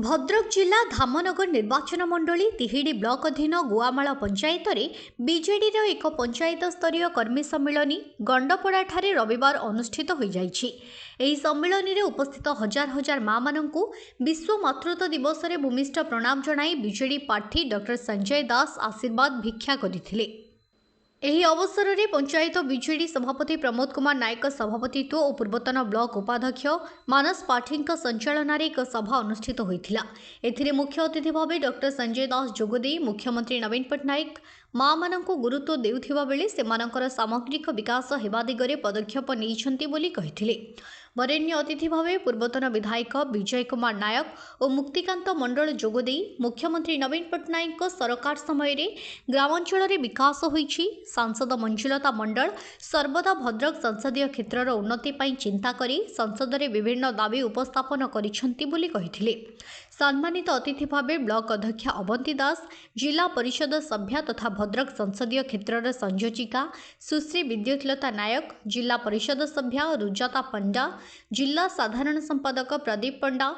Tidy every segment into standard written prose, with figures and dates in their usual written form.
भद्रक जिला धामनगर निर्वाचन मंडली तिहिडी ब्लॉक अधीन गुआमाला पंचायत में बीजेडी एक पंचायत स्तरीय कर्मी सम्मिलन गंडपड़ा रविवार अनुष्ठित हो जाइछि। एही सम्मिलन में उपस्थित हजार हजार माँ मानू विश्व मातृत्व दिवस में भूमिष्ठ प्रणाम जणाई बीजेडी प्रार्थी डॉक्टर संजय दास आशीर्वाद भिक्षा करथिले। ଏହି ଅବସରରେ ପଞ୍ଚାୟତ ବିଜେଡି ସଭାପତି ପ୍ରମୋଦ କୁମାର ନାୟକ ସଭାପତିତ୍ୱ ଓ ପୂର୍ବତନ ବ୍ଲକ ଉପାଧ୍ୟକ୍ଷ ମାନସ ପାଠୀଙ୍କ ସଞ୍ଚାଳନାରେ ଏକ ସଭା ଅନୁଷ୍ଠିତ ହୋଇଥିଲା। ଏଥିରେ ମୁଖ୍ୟ ଅତିଥି ଭାବେ ଡକ୍ଟର ସଞ୍ଜୟ ଦାସ ଯୋଗଦେଇ ମୁଖ୍ୟମନ୍ତ୍ରୀ ନବୀନ ପଟ୍ଟନାୟକ ମାମାନଙ୍କୁ ଗୁରୁତ୍ୱ ଦେଉଥିବା ବେଳେ ସେମାନଙ୍କର ସାମଗ୍ରିକ ବିକାଶ ହେବା ଦିଗରେ ପଦକ୍ଷେପ ନେଇଛନ୍ତି ବୋଲି କହିଥିଲେ। ବରେଣ୍ୟ ଅତିଥି ଭାବେ ପୂର୍ବତନ ବିଧାୟକ ବିଜୟ କୁମାର ନାୟକ ଓ ମୁକ୍ତିକାନ୍ତ ମଣ୍ଡଳ ଯୋଗଦେଇ ମୁଖ୍ୟମନ୍ତ୍ରୀ ନବୀନ ପଟ୍ଟନାୟକଙ୍କ ସରକାର ସମୟରେ ଗ୍ରାମାଞ୍ଚଳରେ ବିକାଶ ହୋଇଛି। सांसद मंजुलता मंडल सर्वदा भद्रक संसदीय क्षेत्रर उन्नति ପାଇଁ चिंता करी संसद में विभिन्न दाबी उपस्थापन करिसेंति बोली कहिथिले। सम्मानित अतिथि भावे ब्लॉक अध्यक्ष अवंती दास, जिला परिषद सभ्या तथा भद्रक संसदीय क्षेत्रर संयोजिका सुश्री विद्युतलता नायक, जिला परिषद सभ्या रुजाता पंडा, जिला साधारण संपादक प्रदीप पंडा,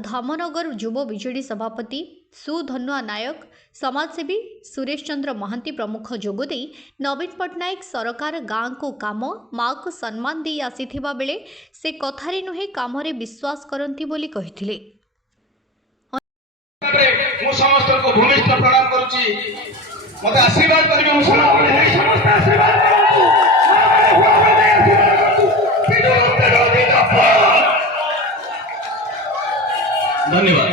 धामनगर युव बीजेडी सभापति सुधन्वा नायक, समाजसेवी सुरेश चंद्र महांती प्रमुख जोगदे नवीन पट्टनायक सरकार गाँ को काम माँ को सम्मान दे आसीथिबा बेले से कथारे नुहे काम रे विश्वास करंती बोली कहिथिले। मु समस्त को भूमिष्ठ प्रणाम करूची, मते आशीर्वाद करबे। मु समस्त आशीर्वाद धन्यवाद।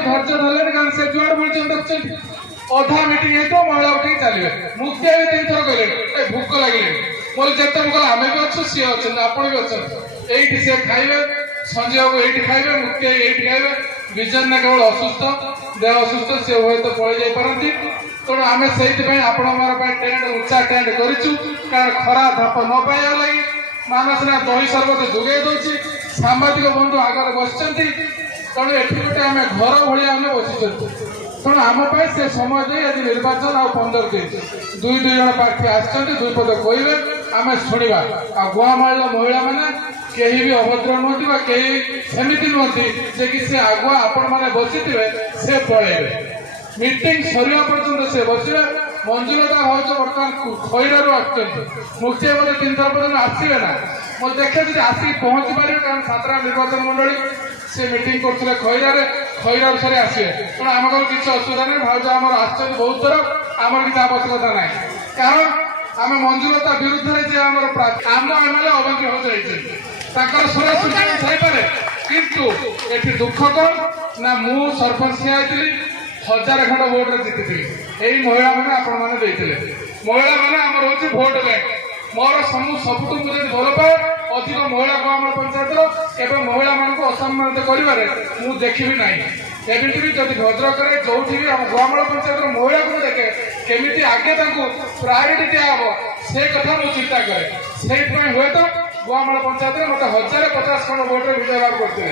धैर्य धरले कारण से जुआड़ बोलते अधा मीटिंग है तो महिला उठे चलिए मुक्ति आए 3 थर कहले भूख लगे बोल जते मुकल आमे भी अच्छे सी अच्छे आपण भी अच्छे एठी से खाइबे संजय बाबू एठी खाइबे मुक्ति एठी खाइबे विजन ना केवल असुस्थ देह असुस्थ से होय तो पळि जाई परंती तो आमे सेति पय आपण मार पय टेंट उच्चा टेंट करिछु कारण खरा धाप न पाया लागि मानस ना दही सरबत जोगे दोछि सामाजिक बंधु आगर बसचंती तेणु एठी गोटे आम घर भाया आम बसी तेणु आम से समय दे आज निर्वाचन आ 15 दिन दुई जन प्रार्थी आसछन्ति दुई पद कहे आम शुणा आ गुआमाल महिला मैंने कहीं भी अभद्र नुहति कहीं सेमती नुहति जे कि से आगुआ आपण मैंने बसी से पलैबे मीटिंग सरिया पर्यंत से बसवे। मंजुलता भाज बर्तमान खैरारू आसुच्च 3 थर पर्यटन आसवे ना मैं देखे आसिक पहुँची पारे कारण सातरा निर्वाचन मंडली से मीटिंग करते खैरारू सारे आसवे तेणु आम किसी असुविधा नहीं। भाज आम आस बहुत थर आम किसी आवश्यकता ना कारण आम मंजुलता विरुद्ध में जे आम एमएलए अवंती भाज सुरक्षापे किंतु ये दुख कौन ना मु सरपंच आई 1000 खंड भोट जीति यही महिला मैंने आपण मैंने महिला मैंने आम रोचे भोट बैंक मोर सबुठ मुझे भल पाए अधिक महिला गाँव पंचायत एवं महिला मान असम्मानित कर देखी ना एमती भी जब भद्रक जो भी आम गाँव पंचायत महिला को देखे केमी आगे प्रायोरिटी दिहब से कथा मुझे चिंता करे से हुए तो गाँव पंचायत मत 1050 खंड भोटे विजय लाभ करते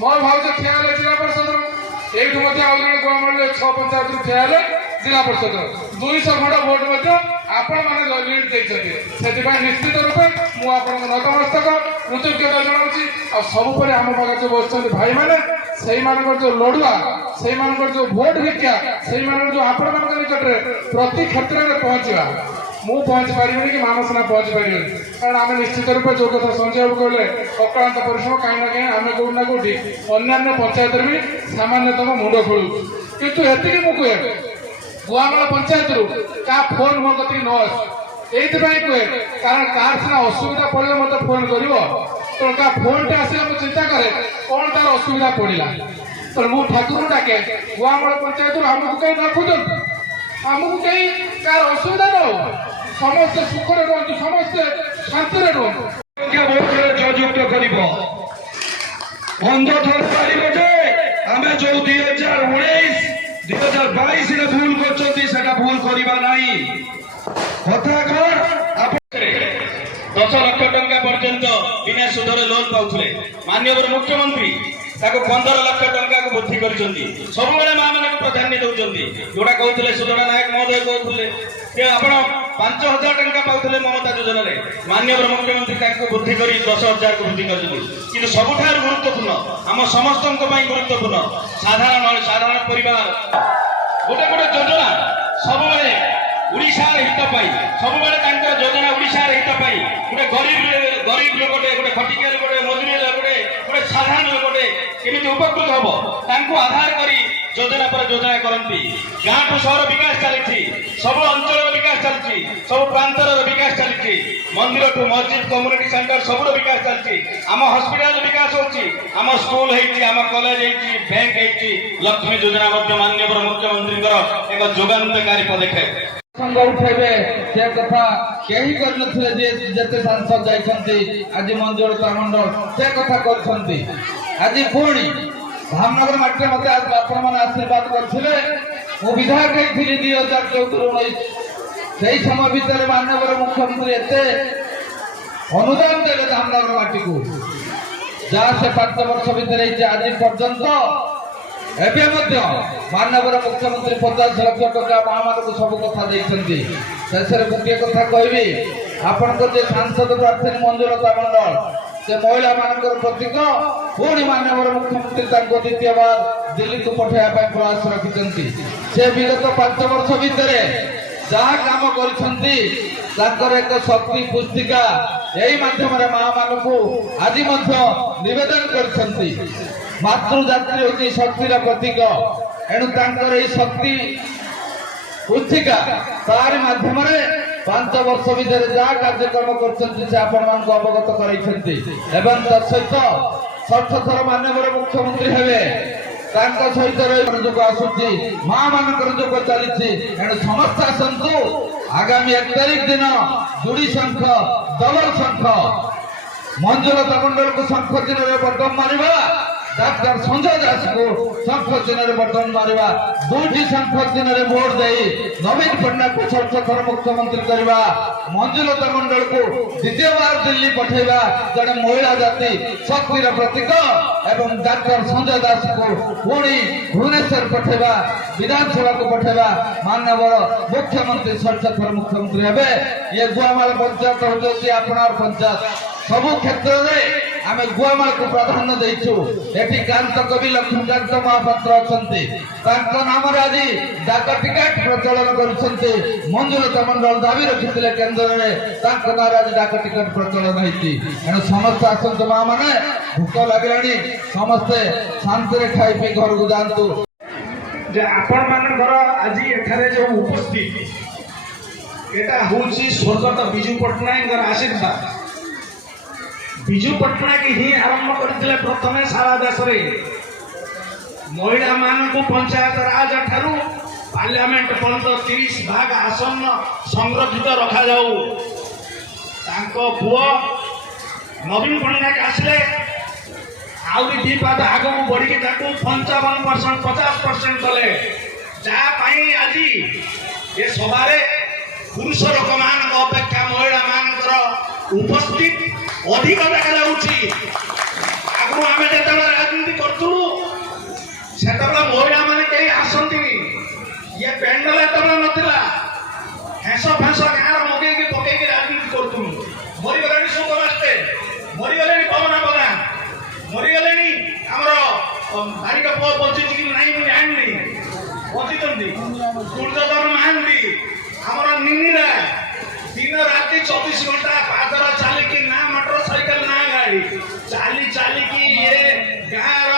मोर भाव ठिया जिला परिषद ये गाँव 6 पंचायत ठिया जिला परिषद 200 खंड भोट आपण मैंने लीड देते निश्चित रूपे मुझे नतमस्तक कृतज्ञता जनाऊँगी आ सबुपर आम पाखे जो बस भाई मैंने से जो लड़ुआ से जो भोट भिक्षा से जो आपण मान निकट में प्रति क्षेत्र में पहुँचा मु पहुँच पारि कि मानस ना पहुँच पारि कारण आम निश्चित रूप जो कथा संजय बाबू कहले अक्लांत परिश्रम कहीं ना कहीं आम कौटना कौटी अन्य पंचायत भी सामान्यतम मुंड खोलू कितु ये मुझे गुआमाल पंचायत क्या फोन मो कति न आसपाई कहे कारण कार सीना असुविधा पड़े मत फोन कर तो क्या फोन टे आसा मुझे चिंता करे कौन तार असुविधा पड़ा तो मुझे ठाकुर डाके गुआमाल पंचायत आमको कहीं न खोजत आमको कहीं कार असुविधा न हो समस्ते सुखरे रुहतु समस्ते शांति जयुक्त कर बंध धर पारे आम जो 2019 2022 भूल कर କରିବା ନାହିଁ। କଥା କଣ 10 ଲକ୍ଷ ଟଙ୍କା ପର୍ଯ୍ୟନ୍ତ ବିନା ସୁଧରେ ଲୋନ୍ ପାଉଥିଲେ। ମାନ୍ୟବର ମୁଖ୍ୟମନ୍ତ୍ରୀ ତାକୁ 15 ଲକ୍ଷ ଟଙ୍କାକୁ ବୃଦ୍ଧି କରିଛନ୍ତି। ସବୁବେଳେ ମା ମାନଙ୍କୁ ପ୍ରାଧାନ୍ୟ ଦଉଛନ୍ତି। ଯୋଉଟା କହୁଥିଲେ ସୁଧଡ଼ା ନାୟକ ମହୋଦୟ କହୁଥିଲେ ଯେ ଆପଣ 5,000 ଟଙ୍କା ପାଉଥିଲେ ମମତା ଯୋଜନାରେ, ମାନ୍ୟବର ମୁଖ୍ୟମନ୍ତ୍ରୀ ତାକୁ ବୃଦ୍ଧି କରି 10,000କୁ ବୃଦ୍ଧି କରିଛନ୍ତି। କିନ୍ତୁ ସବୁଠାରୁ ଗୁରୁତ୍ୱପୂର୍ଣ୍ଣ, ଆମ ସମସ୍ତଙ୍କ ପାଇଁ ଗୁରୁତ୍ୱପୂର୍ଣ୍ଣ, ସାଧାରଣ ପରିବାର ଗୋଟେ ଗୋଟେ ଯୋଜନା ସବୁବେଳେ ଓଡ଼ିଶାର ହିତ ପାଇଁ, ସବୁବେଳେ ତାଙ୍କର ଯୋଜନା ଓଡ଼ିଶାର ହିତ ପାଇଁ। ଗୋଟେ ଗରିବ ଲୋକଟେ, ଗୋଟେ ଖଟିକିଆ ଲୋକଟେ, ମଜୁରୀ ଲୋକଟେ, ଗୋଟେ ସାଧାରଣ ଲୋକଟେ କେମିତି ଉପକୃତ ହବ ତାଙ୍କୁ ଆଧାର କରି ଯୋଜନା ପରେ ଯୋଜନା କରନ୍ତି। ଗାଁଠୁ ସହର ବିକାଶ ଚାଲିଛି, ସବୁ ଅଞ୍ଚଳର ବିକାଶ ଚାଲିଛି, ସବୁ ପ୍ରାନ୍ତରର ବିକାଶ ଚାଲିଛି, ମନ୍ଦିରଠୁ ମସଜିଦ, କମ୍ୟୁନିଟି ସେଣ୍ଟର ସବୁର ବିକାଶ ଚାଲିଛି। ଆମ ହସ୍ପିଟାଲର ବିକାଶ ହଉଛି, ଆମ ସ୍କୁଲ ହେଇଛି, ଆମ କଲେଜ ହେଇଛି, ବ୍ୟାଙ୍କ ହେଇଛି। ଲକ୍ଷ୍ମୀ ଯୋଜନା ମଧ୍ୟ ମାନ୍ୟବର ମୁଖ୍ୟମନ୍ତ୍ରୀଙ୍କର ଏକ ଯୁଗାନ୍ତକାରୀ ପଦକ୍ଷେପ। ସଂଘ ଉଠେଇବେ ସେ କଥା କେହି କରିନଥିଲେ। ଯେ ଯେତେ ସାଂସଦ ଯାଇଛନ୍ତି ଆଜି ମଞ୍ଜୁଳତା ମଣ୍ଡଳ ସେ କଥା କରିଛନ୍ତି। ଆଜି ପୁଣି ଧାମନଗର ମାଟିରେ ମତେ ଆପଣମାନେ ଆଶୀର୍ବାଦ କରିଥିଲେ। ମୁଁ ବିଧାୟକ ହେଇଥିଲି 2014-19। ସେଇ ସମୟ ଭିତରେ ମାନ୍ୟବର ମୁଖ୍ୟମନ୍ତ୍ରୀ ଏତେ ଅନୁଦାନ ଦେଲେ ଧାମନଗର ମାଟିକୁ, ଯାହା ସେ 5 ବର୍ଷ ଭିତରେ ହେଇଛି। ଆଜି ପର୍ଯ୍ୟନ୍ତ ଏବେ ମଧ୍ୟ ମାନ୍ୟବର ମୁଖ୍ୟମନ୍ତ୍ରୀ 50 ଲକ୍ଷ ଟଙ୍କା ମା ମାନଙ୍କୁ ସବୁ କଥା ଦେଇଛନ୍ତି। ଶେଷରେ ଗୋଟିଏ କଥା କହିବି, ଆପଣଙ୍କ ଯେ ସାଂସଦ ପ୍ରାର୍ଥୀ ମଞ୍ଜୁଳତା ମଣ୍ଡଳ ସେ ମହିଳା ମାନଙ୍କର ପ୍ରତୀକ। ପୁଣି ମାନ୍ୟବର ମୁଖ୍ୟମନ୍ତ୍ରୀ ତାଙ୍କୁ ଦ୍ୱିତୀୟବାର ଦିଲ୍ଲୀକୁ ପଠାଇବା ପାଇଁ ପ୍ରୟାସ ରଖିଛନ୍ତି। ସେ ବିଗତ 5 ବର୍ଷ ଭିତରେ ଯାହା କାମ କରିଛନ୍ତି ତାଙ୍କର ଏକ ଶକ୍ତି ପୁସ୍ତିକା ଏହି ମାଧ୍ୟମରେ ମା ମାନଙ୍କୁ ଆଜି ମଧ୍ୟ ନିବେଦନ କରିଛନ୍ତି। ମାତୃଜାତି ହେଉଛି ଶକ୍ତିର ପ୍ରତୀକ। ଏଣୁ ତାଙ୍କର ଏହି ଶକ୍ତି ପୁସ୍ତିକା ତାରି ମାଧ୍ୟମରେ 5 ବର୍ଷ ଭିତରେ ଯାହା କାର୍ଯ୍ୟକ୍ରମ କରୁଛନ୍ତି ସେ ଆପଣମାନଙ୍କୁ ଅବଗତ କରାଇଛନ୍ତି। ଏବଂ ତତ୍ସହିତ 6ଠ ଥର ମାନ୍ୟବର ମୁଖ୍ୟମନ୍ତ୍ରୀ ହେବେ, ତାଙ୍କ ସହିତ ଯୋଗ ଆସୁଛି, ମା ମାନଙ୍କର ଯୋଗ ଚାଲିଛି। ଏଣୁ ସମସ୍ତେ ଆସନ୍ତୁ। ଆଗାମୀ 1 ତାରିଖ ଦିନ ଦୁଡ଼ି ଶଙ୍ଖ, ଦବଲ ଶଙ୍ଖ, ମଞ୍ଜୁଳତା ମଣ୍ଡଳକୁ ଶଙ୍ଖ ଦିନରେ ବଟମ ମାରିବା, ଡାକ୍ତର ସଞ୍ଜୟ ଦାସକୁ ଶଙ୍ଖ ଦିନରେ ବଟନ ମାରିବା। 2ଟି ଶଙ୍ଖ ଦିନରେ ଭୋଟ ଦେଇ ନବୀନ ପଟ୍ଟନାୟକକୁ 6ଠ ଥର ମୁଖ୍ୟମନ୍ତ୍ରୀ କରିବା। ମଞ୍ଜୁଳତା ମଣ୍ଡଳକୁ ଦ୍ୱିତୀୟବାର ଦିଲ୍ଲୀ ପଠାଇବା, ଜଣେ ମହିଳା ଜାତି ଶକ୍ତିର ପ୍ରତୀକ। ଏବଂ ଡାକ୍ତର ସଞ୍ଜୟ ଦାସକୁ ପୁଣି ଭୁବନେଶ୍ୱର ପଠାଇବା, ବିଧାନସଭାକୁ ପଠାଇବା। ମାନ୍ୟବର ମୁଖ୍ୟମନ୍ତ୍ରୀ 6ଠ ଥର ମୁଖ୍ୟମନ୍ତ୍ରୀ ହେବେ। ଇଏ ଗୁଆମାଳ ପଞ୍ଚାୟତ ହେଉଛି ଆପଣଙ୍କର ପଞ୍ଚାୟତ। ସବୁ କ୍ଷେତ୍ରରେ ଆମେ ଗୁଆମାଳକୁ ପ୍ରାଧାନ୍ୟ ଦେଇଛୁ। ଏଠି କାନ୍ତ କବି ଲକ୍ଷ୍ମୀକାନ୍ତ ମହାପାତ୍ର ଅଛନ୍ତି, ତାଙ୍କ ନାମରେ ଆଜି ଡାକ ଟିକେଟ ପ୍ରଚଳନ କରୁଛନ୍ତି। ମଞ୍ଜୁଳତା ମଣ୍ଡଳ ଦାବି ରଖିଥିଲେ କେନ୍ଦ୍ରରେ, ତାଙ୍କ ନାଁରେ ଆଜି ଡାକ ଟିକେଟ ପ୍ରଚଳନ ହେଇଛି। ଏଣୁ ସମସ୍ତେ ଆସନ୍ତୁ ମା ମାନେ, ଭୋକ ଲାଗିଲାଣି, ସମସ୍ତେ ଶାନ୍ତିରେ ଖାଇ ପିଇ ଘରକୁ ଯାଆନ୍ତୁ। ଯେ ଆପଣ ମାନଙ୍କର ଆଜି ଏଠାରେ ଯେଉଁ ଉପସ୍ଥିତି, এটা হচ্ছে স্বর্গত বিজু পট্টনায়কଙ୍କର আশীর্বাদ। বিজু পট্টনায়ক ହିଁ ଆରମ୍ଭ କରିଥିଲେ ପ୍ରଥମେ ସାରା ଦେଶରେ ମହିଳାମାନଙ୍କୁ ପଞ୍ଚାୟତ ରାଜ ଠାରୁ ପାର୍ଲାମେଣ୍ଟ ପର୍ଯ୍ୟନ୍ତ 30 ଭାଗ ଆସନ ସଂରକ୍ଷିତ ରଖାଯାଉ। ତାଙ୍କ ପୁଅ ନବୀନ ପଟ୍ଟନାୟକ ଆସିଲେ ଆହୁରି 2 ପାଦ ଆଗକୁ ବଢିକି ତାକୁ 55% 50% କଲେ। ଯାହା ପାଇଁ ଆଜି ଏ ସଭାରେ ପୁରୁଷ ଲୋକମାନଙ୍କ ଅପେକ୍ଷା ମହିଳା ମାନଙ୍କର ଉପସ୍ଥିତ ଅଧିକ ଦେଖାଯାଉଛି। ଆଗରୁ ଆମେ ଯେତେବେଳେ ରାଜନୀତି କରୁଥିଲୁ ସେତେବେଳେ ମହିଳା ମାନେ କେହି ଆସନ୍ତିନି। ଇଏ ପେଣ୍ଡଲ ଏତେବେଳେ ନଥିଲା, ହେଁସ ଫେଁସ ଗାଁର ମଗେଇକି ପକେଇକି ରାଜନୀତି କରୁଥିଲୁ। ମରିଗଲେଣି ସୁଗମାଷ୍ଟେ, ମରିଗଲେଣି ପବନ ପ୍ରଧାନ, ମରିଗଲେଣି ଆମର ବାରିକ ପୁଅ ବଞ୍ଚିଛି କି ନାହିଁ ମୁଁ ଜାଣିନି, ବଞ୍ଚିଛନ୍ତି ଦୁର୍ଯୋଧନ ମହାନ୍ତି, ଆମର ନିନିରା दिन राति 24 घंटा पादर चलिकी ना मोटरसाइकेल ना गाड़ी चाली चालिकी ये गाँव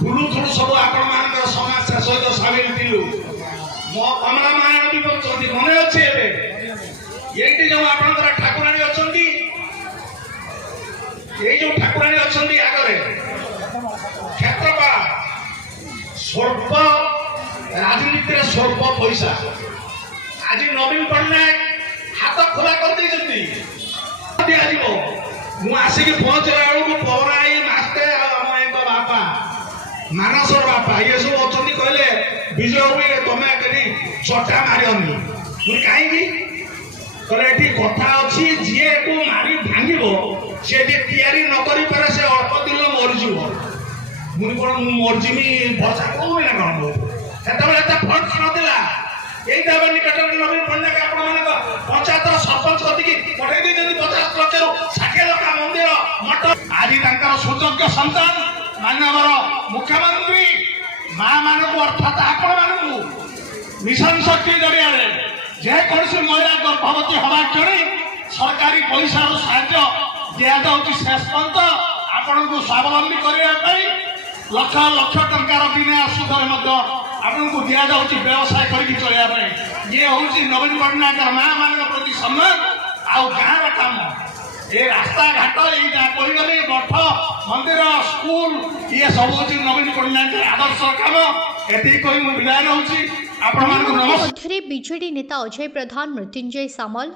धुलु धुलु सब आपण मान समस्या सहित सामिल थिलु। मो कमला माया भी बचती मन अच्छे ये जो आप ठाकुराणी अच्छा ये जो ठाकुराणी अच्छा आगे क्षेत्रपा स्वल्प राजनीति स्वल्प पैसा आज नवीन पट्टनायक हाथ खोला कर आसिक पहुंचला बेलू पवना मास्ते बापा मानसर बापा ये सब अच्छा कहले ବିଜୟ ହୁଏ ତମେ ଏଠି ଚଟା ମାରିବନି। ମୁଁ କାହିଁକି କହିଲେ ଏଠି କଥା ଅଛି ଯିଏ ଏକୁ ମାରି ଭାଙ୍ଗିବ ସେ ଯେ ତିଆରି ନ କରିପାରେ ସେ ଅଳ୍ପ ଦିନ ମରିଯିବ। ମୁଁ କଣ ମୁଁ ମରିଯିବି ଭରସା କହୁନି ନା କଣ? ସେତେବେଳେ ଏତେ ଫଣ୍ଡ ନଥିଲା। ଏଇଟା ନିକଟରେ ନବୀନ ପଟ୍ଟନାୟକ ଆପଣମାନଙ୍କ ପଞ୍ଚାୟତର ସରପଞ୍ଚ କତିକି ପଠେଇ ଦେଇଛନ୍ତି 50 ଲକ୍ଷରୁ 60 ଲକ୍ଷ ମନ୍ଦିର ମଠ। ଆଜି ତାଙ୍କର ସୁଯୋଗ୍ୟ ସନ୍ତାନ ମାନ୍ୟବର ମୁଖ୍ୟମନ୍ତ୍ରୀ ମା ମାନଙ୍କୁ ଅର୍ଥାତ୍ ଆପଣମାନଙ୍କୁ ମିଶନ ଶକ୍ତି ଜରିଆରେ ଯେକୌଣସି ମହିଳା ଗର୍ଭବତୀ ହେବା କ୍ଷଣି ସରକାରୀ ପଇସାର ସାହାଯ୍ୟ ଦିଆଯାଉଛି। ଶେଷ ପର୍ଯ୍ୟନ୍ତ ଆପଣଙ୍କୁ ସ୍ୱାବଲମ୍ବୀ କରିବା ପାଇଁ ଲକ୍ଷ ଲକ୍ଷ ଟଙ୍କାର ବିନା ସୁଧରେ ମଧ୍ୟ ଆପଣଙ୍କୁ ଦିଆଯାଉଛି ବ୍ୟବସାୟ କରିକି ଚଳିବା ପାଇଁ। ଇଏ ହେଉଛି ନବୀନ ପଟ୍ଟନାୟକର ମା ମାନଙ୍କ ପ୍ରତି ସମ୍ମାନ ଆଉ ଗାଁର କାମ। ଏ ରାସ୍ତାଘାଟ ଏଇଟା କହିଗଲେ ମଠ ମନ୍ଦିର ସ୍କୁଲ ଇଏ ସବୁ ହେଉଛି ନବୀନ ପଟ୍ଟନାୟକର ଆଦର୍ଶ କାମ। ଏତିକି କହି ମୁଁ ବିଦାୟ ନେଉଛି। ଆପଣମାନଙ୍କୁ ନମସ୍କାର। ମଧ୍ୟରେ ବିଜେଡି ନେତା ଅଜୟ ପ୍ରଧାନ, ମୃତ୍ୟୁଞ୍ଜୟ ସାମଲ,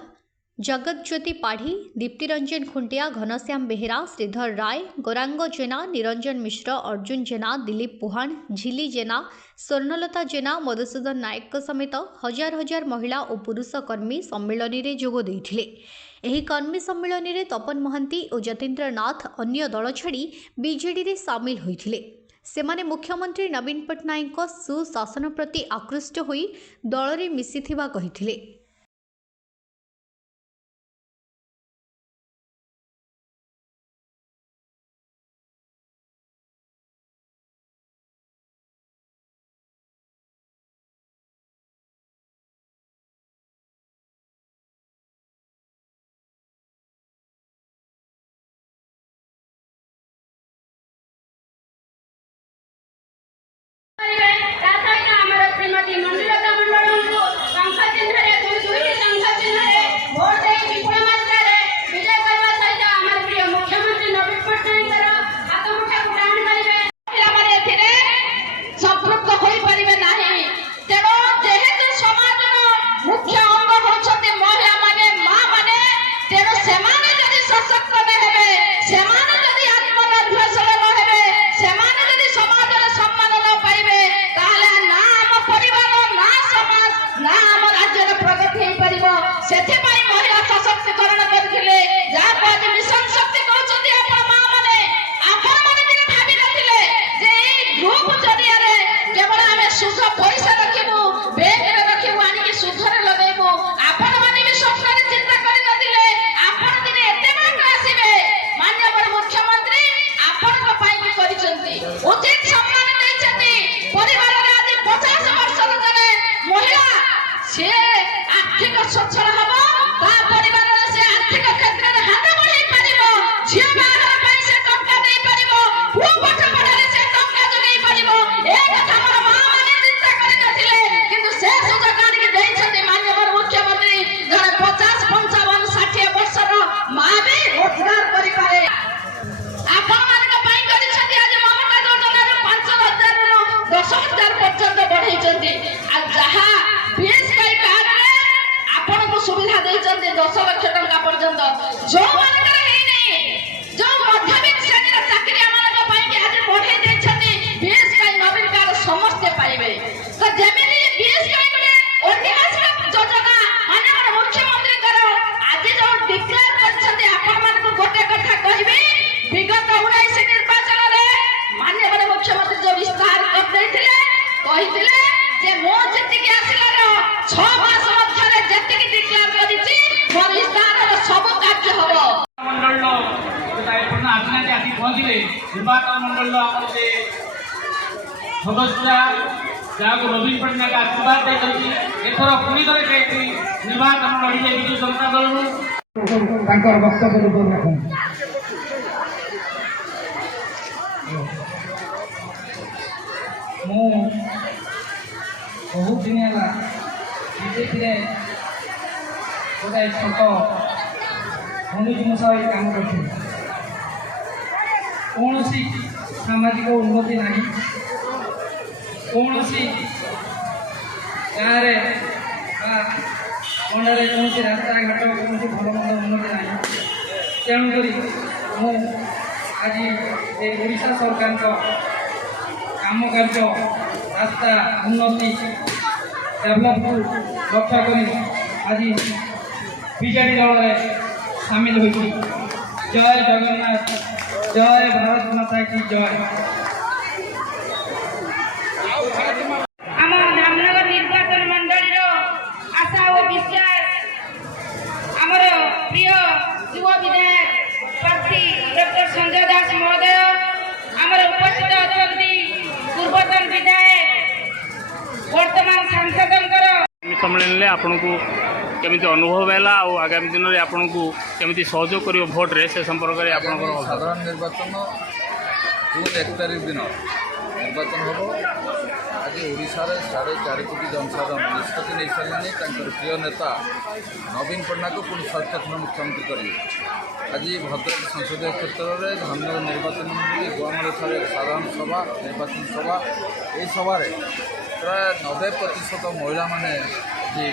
ଜଗତଜ୍ୟୋତି ପାଢ଼ୀ, ଦୀପ୍ତିରଞ୍ଜନ ଖୁଣ୍ଟିଆ, ଘନଶ୍ୟାମ ବେହେରା, ଶ୍ରୀଧର ରାୟ, ଗୌରାଙ୍ଗ ଜେନା, ନିରଞ୍ଜନ ମିଶ୍ର, ଅର୍ଜୁନ ଜେନା, ଦିଲ୍ଲୀପ ପୁହାଣ, ଝିଲି ଜେନା, ସ୍ୱର୍ଣ୍ଣଲତା ଜେନା, ମଧୁସୂଦନ ନାୟକଙ୍କ ସମେତ ହଜାର ହଜାର ମହିଳା ଓ ପୁରୁଷ କର୍ମୀ ସମ୍ମିଳନୀରେ ଯୋଗ ଦେଇଥିଲେ। ଏହି କର୍ମୀ ସମ୍ମିଳନୀରେ ତପନ ମହାନ୍ତି ଓ ଯତୀନ୍ଦ୍ର ନାଥ ଅନ୍ୟ ଦଳ ଛାଡ଼ି ବିଜେଡିରେ ସାମିଲ ହୋଇଥିଲେ। ସେମାନେ ମୁଖ୍ୟମନ୍ତ୍ରୀ ନବୀନ ପଟ୍ଟନାୟକଙ୍କ ସୁଶାସନ ପ୍ରତି ଆକୃଷ୍ଟ ହୋଇ ଦଳରେ ମିଶିଥିବା କହିଥିଲେ। सुविधा 10 लाख टंका पर्यंत जो मानकर जो मध्यबित्त श्रेणी चाकरी आज बढ़े बीएस नवीन कार्ड समस्ते पाइबे तो जमी बीएस ऐतिहासिक योजना माननीय मुख्यमंत्री आज जो डिक्लेयर कर गोटे कथा कहबी विगत 19 निर्वाचन में माननीय मुख्यमंत्री जो विस्तार करते जे मो जी आसलार 6 मास मध्य जी डिक्लेयर कर मोर विस्तार सब कार्य हम मंडल आसना आसी पहुँचे निर्वाचन मंडल सदस्य जहाँ नवीन पट्टनायक आशीर्वाद देते एथर पुणी थे निर्वाचन लड़ी जाए विजु जनता दल वक्तव्य बहुत दिन है बीजेपी गोटे छोट अनुजीवन सहित काम कर कौन सामाजिक उन्नति ना कौन गाँव अंडर कौन रास्ता घाट कौन भल मंद उन्नति ना तेणुक आज ओडिशा सरकार काम कार्य রাস্তা উন্নতি ডেভেলপକୁ লক্ষ্ୟ କରି ଆଜି ବିଜେଡି ଦଳରେ ସାମିଲ ହୋଇଛି। ଜୟ ଜଗନ୍ନାଥ, ଜୟ ଭାରତ ମାତା କି ଜୟ। ଆମ ଧାମନଗର ନିର୍ବାଚନ ମଣ୍ଡଳୀର ଆଶା ଓ ବିଶ୍ୱାସ ଆମର ପ୍ରିୟ ଯୁବ ବିଧାୟକ ପ୍ରାର୍ଥୀ ଡକ୍ଟର ସଞ୍ଜୟ ଦାସ ମହୋଦୟ ଆମର ଉପସ୍ଥିତ ଅଛନ୍ତି ପୂର୍ବତନ ବିଧାୟକ ବର୍ତ୍ତମାନ ସାଂସଦଙ୍କର ସମ୍ମିଳନୀରେ ଆପଣଙ୍କୁ କେମିତି ଅନୁଭବ ହେଲା ଆଉ ଆଗାମୀ ଦିନରେ ଆପଣଙ୍କୁ କେମିତି ସହଯୋଗ କରିବ ଭୋଟରେ ସେ ସମ୍ପର୍କରେ ଆପଣଙ୍କର ସାଧାରଣ ନିର୍ବାଚନ ଜୁନ୍ 1 ତାରିଖ ଦିନ ନିର୍ବାଚନ ହେବ। ଆଜି ଓଡ଼ିଶାରେ 4.5 କୋଟି ଜନସାଧାରଣ ନିଷ୍ପତ୍ତି ନେଇସାରିଲେଣି ତାଙ୍କର ପ୍ରିୟ ନେତା ନବୀନ ପଟ୍ଟନାୟକଙ୍କୁ ପୁଣି ସଚେତନ ମୁଖ୍ୟମନ୍ତ୍ରୀ କରିବେ। ଆଜି ଭଦ୍ରକ ସଂସଦୀୟ କ୍ଷେତ୍ରରେ ଧାମନଗର ନିର୍ବାଚନ ମଣ୍ଡଳୀ ଗୁଆମାଳଠାରେ ସାଧାରଣ ସଭା ନିର୍ବାଚନ ସଭା ଏହି ସଭାରେ ପ୍ରାୟ 90% ମହିଳାମାନେ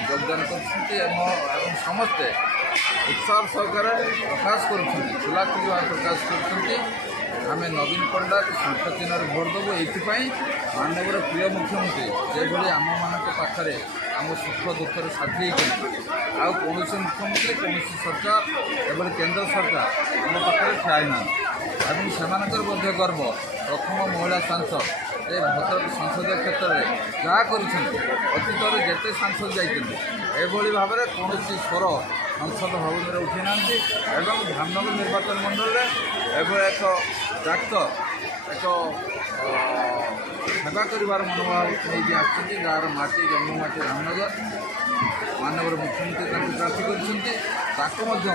ଯୋଗଦାନ କରୁଛନ୍ତି ଏବଂ ସମସ୍ତେ ଉତ୍ସାହ ସହକାରେ ପ୍ରକାଶ କରୁଛନ୍ତି, ଖୋଲାଖୋଲି ଭାବେ ପ୍ରକାଶ କରୁଛନ୍ତି ଆମେ ନବୀନ ପଟ୍ଟନାୟକ ସଂସଦ ଦିନରେ ଭୋଟ ଦେବୁ। ଏଇଥିପାଇଁ ମାନ୍ୟବର ପ୍ରିୟ ମୁଖ୍ୟମନ୍ତ୍ରୀ ଯେଭଳି ଆମମାନଙ୍କ ପାଖରେ ଆମ ସୁଖ ଦୁଃଖରେ ସାଥୀ ହେଇଛନ୍ତି, ଆଉ କୌଣସି ମୁଖ୍ୟମନ୍ତ୍ରୀ କୌଣସି ସରକାର ଏଭଳି କେନ୍ଦ୍ର ସରକାର ଆମ ପାଖରେ ଠିଆ ହେଇନାହାନ୍ତି ଏବଂ ସେମାନଙ୍କର ମଧ୍ୟ ଗର୍ବ ପ୍ରଥମ ମହିଳା ସାଂସଦ ଏ ଭଦ୍ରକ ସଂସଦୀୟ କ୍ଷେତ୍ରରେ ଯାହା କରିଛନ୍ତି ଅତୀତରେ ଯେତେ ସାଂସଦ ଯାଇଛନ୍ତି ଏଭଳି ଭାବରେ କୌଣସି ସ୍ୱର ସଂସଦ ଭବନରେ ଉଠି ନାହାନ୍ତି ଏବଂ ଧାମନଗର ନିର୍ବାଚନ ମଣ୍ଡଳୀରେ ଏଭଳି ଏକ ଡାକ୍ତର ଏକ ସେବା କରିବାର ମନୋଭାବ ନେଇକି ଆସିଛନ୍ତି। ଯାହାର ମାଟି ଜନ୍ମମାଟି ଧାମନଗର ମାନ୍ୟବର ମୁଖ୍ୟମନ୍ତ୍ରୀ ତାଙ୍କୁ ପ୍ରାର୍ଥୀ କରିଛନ୍ତି, ତାଙ୍କୁ ମଧ୍ୟ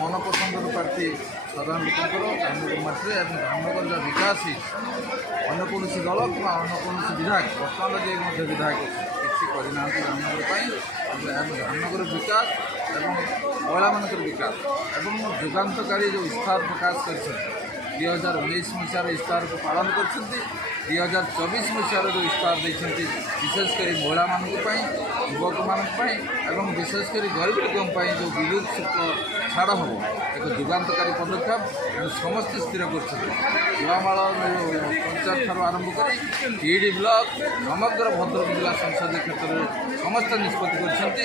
ମନପସନ୍ଦର ପ୍ରାର୍ଥୀ ସାଧାରଣ ଲୋକଙ୍କର ଧାମନଗର ମାଟିରେ ଏବଂ ଧାମନଗର ଯାହା ବିକାଶ ହେଇଛି ଅନ୍ୟ କୌଣସି ଦଳ କିମ୍ବା ଅନ୍ୟ କୌଣସି ବିଧାୟକ ବର୍ତ୍ତମାନ ଯିଏ ମଧ୍ୟ ବିଧାୟକ କିଛି କରିନାହାନ୍ତି ଧାମନଗର ପାଇଁ। ଧାମନଗର ବିକାଶ ଏବଂ ମହିଳାମାନଙ୍କର ବିକାଶ ଏବଂ ଯୁଗାନ୍ତକାରୀ ଯେଉଁ ଇସ୍ତାହାର ପ୍ରକାଶ କରିଛନ୍ତି 2019 ମସିହାର ଇସ୍ତାହାରକୁ ପାଳନ କରିଛନ୍ତି, 2024 ମସିହାର ଯେଉଁ ଇସ୍ତାହାର ଦେଇଛନ୍ତି ବିଶେଷ କରି ମହିଳାମାନଙ୍କ ପାଇଁ ଯୁବକମାନଙ୍କ ପାଇଁ ଏବଂ ବିଶେଷ କରି ଗରିବ ଲୋକଙ୍କ ପାଇଁ ଯେଉଁ ବିଦ୍ୟୁତ୍ ଶୁଳ୍କ ଛାଡ଼ ହେବ ଏକ ଯୁଗାନ୍ତକାରୀ ପଦକ୍ଷେପ ସମସ୍ତେ ସ୍ଥିର କରିଛନ୍ତି। ଗୁଆମାଳ ପଞ୍ଚାୟତଠାରୁ ଆରମ୍ଭ କରି ଟିଇଡି ବ୍ଲକ ସମଗ୍ର ଭଦ୍ରକ ଜିଲ୍ଲା ସଂସଦୀୟ କ୍ଷେତ୍ରରେ ସମସ୍ତେ ନିଷ୍ପତ୍ତି କରିଛନ୍ତି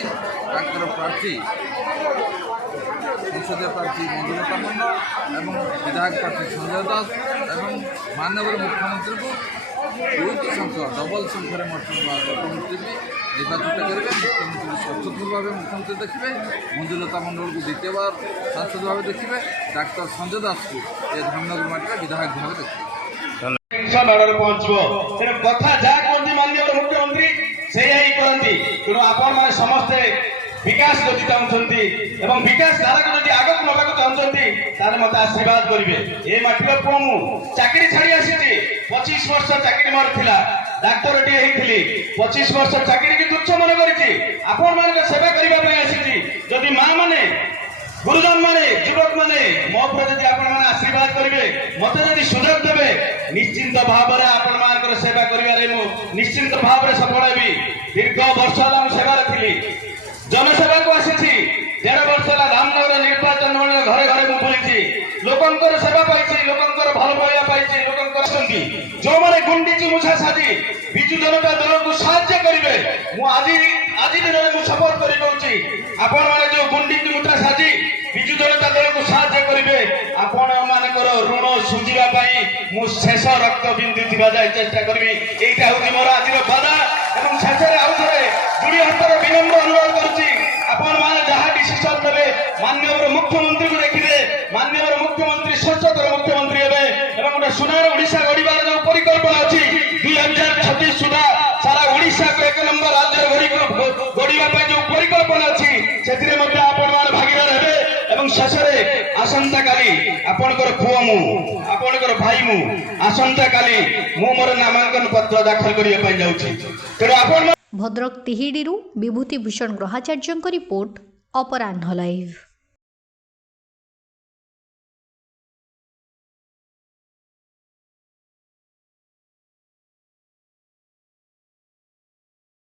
ତାଙ୍କର ପ୍ରାର୍ଥୀ ସଂସଦୀୟ ପ୍ରାର୍ଥୀ ମଞ୍ଜୁଲତା ମଣ୍ଡଳ ଏବଂ ବିଧାୟକ ପ୍ରାର୍ଥୀ ସଞ୍ଜୟ ଦାସ ଏବଂ ମାନ୍ୟବର ମୁଖ୍ୟମନ୍ତ୍ରୀଙ୍କୁ 2ଟି ସଂଖ୍ୟା ଡବଲ୍ ସଂଖ୍ୟାରେ ମୁଖ୍ୟମନ୍ତ୍ରୀ ବି ନିର୍ବାଚିତ କରିବେ। ମୁଖ୍ୟମନ୍ତ୍ରୀ ସଚୋଟ ଭାବେ ମୁଖ୍ୟମନ୍ତ୍ରୀ ଦେଖିବେ, ମଞ୍ଜୁଲତା ମଣ୍ଡଳକୁ ଦ୍ୱିତୀୟବାର ସାଂସଦ ଭାବେ ଦେଖିବେ, ଡାକ୍ତର ସଞ୍ଜୟ ଦାସକୁ ଏ ଧାମନଗର ମାଟିରେ ବିଧାୟକ ଭାବେ ଦେଖିବେ। ମାଡ଼ରେ ପହଞ୍ଚିବ ତେଣୁ କଥା ଯାହା କୁହନ୍ତି ମାନ୍ୟବର ମୁଖ୍ୟମନ୍ତ୍ରୀ ସେଇଆ ହିଁ କରନ୍ତି। ତେଣୁ ଆପଣମାନେ ସମସ୍ତେ ବିକାଶ ଯଦି ଚାହୁଁଛନ୍ତି ଏବଂ ବିକାଶ ଧାରାକୁ ଯଦି ଆଗକୁ ନେବାକୁ ଚାହୁଁଛନ୍ତି ତାହେଲେ ମୋତେ ଆଶୀର୍ବାଦ କରିବେ। ଏ ମାଟିର ପୁଅ ମୁଁ ଚାକିରି ଛାଡ଼ି ଆସିଛି, 25 ବର୍ଷ ଚାକିରି ମୋର ଥିଲା, ଡାକ୍ତରଟିଏ ହେଇଥିଲି, 25 ବର୍ଷ ଚାକିରିକି ତୁଚ୍ଛ ମନେ କରିଛି, ଆପଣମାନଙ୍କ ସେବା କରିବା ପାଇଁ ଆସିଛି। ଯଦି ମା ମାନେ ଗୁରୁଜନ ମାନେ ଯୁବକ ମାନେ ମୋ ଉପରେ ଯଦି ଆପଣମାନେ ଆଶୀର୍ବାଦ କରିବେ ମୋତେ ଯଦି ସୁଯୋଗ ଦେବେ ନିଶ୍ଚିନ୍ତ ଭାବରେ ଆପଣମାନଙ୍କର ସେବା କରିବାରେ ମୁଁ ନିଶ୍ଚିନ୍ତ ଭାବରେ ସଫଳ ହେବି। ଦୀର୍ଘ ବର୍ଷ ହେଲା ମୁଁ ସେବାରେ ଥିଲି, ଜନସେବାକୁ ଆସିଛି, 13 ବର୍ଷ ହେଲା ଧାମନଗର ନିର୍ବାଚନ ମଣ୍ଡଳୀ ଘରେ ଘରେ ମୁଁ ବୁଲିଛି, ଲୋକଙ୍କର ସେବା ପାଇଛି, ଲୋକଙ୍କର ଭଲ ପାଇବା ପାଇଛି, ଲୋକଙ୍କର ଅଛନ୍ତି ଯେଉଁମାନେ ଗୁଣ୍ଡିଚି ମୁଛା ସାଜି ବିଜୁ ଜନତା ଦଳକୁ ସାହାଯ୍ୟ କରିବେ ମୁଁ ଆଜି ଦିନରେ ମୁଁ ଶପଥ କରି କହୁଛି ଆପଣମାନେ ଯେଉଁ ଗୁଣ୍ଡିଚି ମୁଛା ସାଜି ବିଜୁ ଜନତା ଦଳକୁ ସାହାଯ୍ୟ କରିବେ ଆପଣମାନଙ୍କର ଋଣ ସୁଝିବା ପାଇଁ ମୁଁ ଶେଷ ରକ୍ତ ବିନ୍ଦୁ ଥିବା ଯାଏ ଚେଷ୍ଟା କରିବି। ଏଇଟା ହେଉଛି ମୋର ଆଜିର ବାଧା ଏବଂ ଶେଷରେ ଆଉ ଥରେ ଦୁଡ଼ି ହାତର ବିନମ୍ର ଅନୁରୋଧ କରୁଛି ଆପଣମାନେ ଯାହା ଡିସିସନ ନେବେ ମାନ୍ୟବର ମୁଖ୍ୟମନ୍ତ୍ରୀଙ୍କୁ ଦେଖିବେ, ମାନ୍ୟବର ମୁଖ୍ୟମନ୍ତ୍ରୀ ସଚେତନ ମୁଖ୍ୟମନ୍ତ୍ରୀ ହେବେ ଏବଂ ଗୋଟେ ସୁନାର ଓଡ଼ିଶା ଗଢ଼ିବାର ଯେଉଁ ପରିକଳ୍ପନା ଅଛି 2036 ସୁଦ୍ଧା ସାରା ଓଡ଼ିଶାକୁ 1 ନମ୍ବର ରାଜ୍ୟରେ ଗଢ଼ିବା ପାଇଁ ଯେଉଁ ପରିକଳ୍ପନା ଅଛି ସେଥିରେ ମଧ୍ୟ ଆପଣମାନେ ଭାଗିଦାର ହେବେ ଏବଂ ଶେଷରେ ଆସନ୍ତାକାଲି ଆପଣଙ୍କର ପୁଅ ମୁଁ ଆପଣଙ୍କର ଭାଇ ମୁଁ ଆସନ୍ତାକାଲି ମୁଁ ମୋର ନାମାଙ୍କନ ପତ୍ର ଦାଖଲ କରିବା ପାଇଁ ଯାଉଛି। ତେଣୁ ଆପଣ ଭଦ୍ରକ ତିହିଡ଼ିରୁ ବିଭୂତି ଭୂଷଣ ଗ୍ରହାଚାର୍ଯ୍ୟଙ୍କ ରିପୋର୍ଟ ଅପରାହ୍ନ ଲାଇଭ୍।